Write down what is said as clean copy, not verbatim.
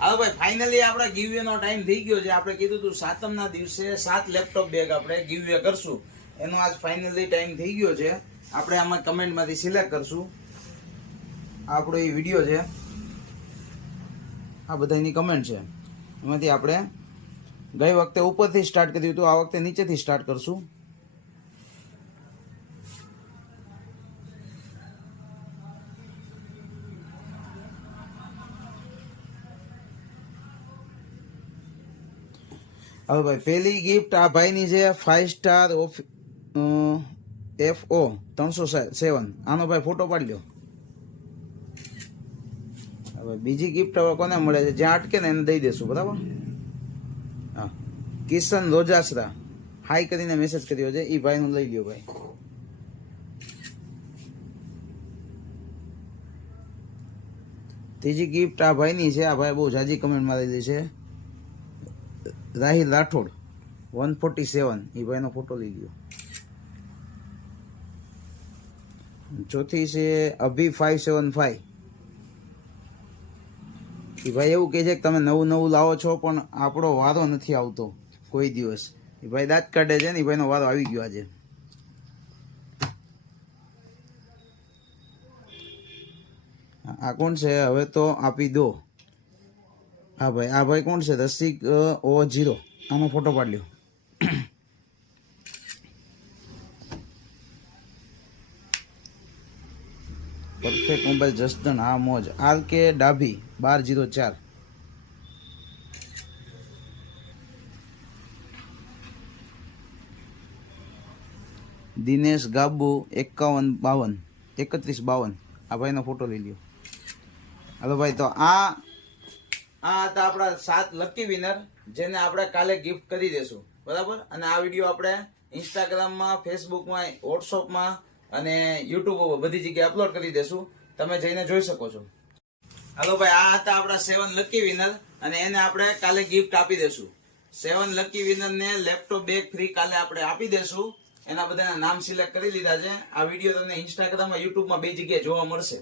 હા ભાઈ ફાઇનલી આપણા ગીવવે નો ટાઈમ થઈ ગયો છે. આપણે કીધું હતું સાતમના દિવસે 7 લેપટોપ બેગ આપણે ગીવવે કરશું. એનો આજ ફાઇનલી ટાઈમ થઈ ગયો છે. આપણે આમાં કમેન્ટમાંથી સિલેક્ટ કરશું. આપણો એ વિડીયો છે, આ બધાની કમેન્ટ છે, એમાંથી આપણે ગઈ વખતે ઉપરથી સ્ટાર્ટ કર્યું હતું, આ વખતે નીચેથી સ્ટાર્ટ કરશું. હવે ભાઈ પહેલી ગિફ્ટ આ ભાઈની છે 5 સ્ટાર FO 307. આનો ભાઈ ફોટો પાડી લો. હવે બીજી ગિફ્ટ હવે કોને મળે છે? જ્યાં અટકે ને એને દઈ દેશું, બરાબર? હા, કિશન રોજાસરા હાઈ કરીને મેસેજ કર્યો છે, એ ભાઈનું લઈ લ્યો ભાઈ. ત્રીજી ગિફ્ટ આ ભાઈની છે. આ ભાઈ બહુ જાજી કમેન્ટ મારેલી છે. રાહિલ રાઠોડ 147, એ ભાઈનો ફોટો લઈ લ્યો. ચોથી છે અભી 575. એ ભાઈ એવું કહે છે કે તમે નવું નવું લાવો છો પણ આપણો વારો નથી આવતો કોઈ દિવસ. એ ભાઈ દાંત કાઢે છે ને, એ ભાઈનો વારો આવી ગયો આજે. આ કોણ છે? હવે તો આપી દો. હા ભાઈ, આ ભાઈ કોણ છે? રસિક O0. આનો ફોટો પાડી લ્યો. Perfect mobile Jasdan. હા મોજ. RK ડાભી 1204. દિનેશ ગાબુ 3152. આ ભાઈનો ફોટો લઈ લ્યો. હાલો ભાઈ, તો આ હતા આપણા 7 લકી વિનર, જેને આપણે કાલે ગિફ્ટ કરી દેશું, બરાબર? અને આ વિડીયો આપણે ઇન્સ્ટાગ્રામમાં, ફેસબુકમાં, વોટ્સઅપમાં અને યુટ્યુબ ઉપર બધી જગ્યાએ અપલોડ કરી દેશું. તમે જઈને જોઈ શકો છો. હાલો ભાઈ, આ હતા આપણા 7 લકી વિનર અને એને આપણે કાલે ગિફ્ટ આપી દેશું. 7 લકી વિનરને લેપટોપ બેગ ફ્રી કાલે આપણે આપી દેશું. એના બધાના નામ સિલેક્ટ કરી લીધા છે. આ વિડીયો તમને ઇન્સ્ટાગ્રામમાં, યુટ્યુબમાં બે જગ્યાએ જોવા મળશે.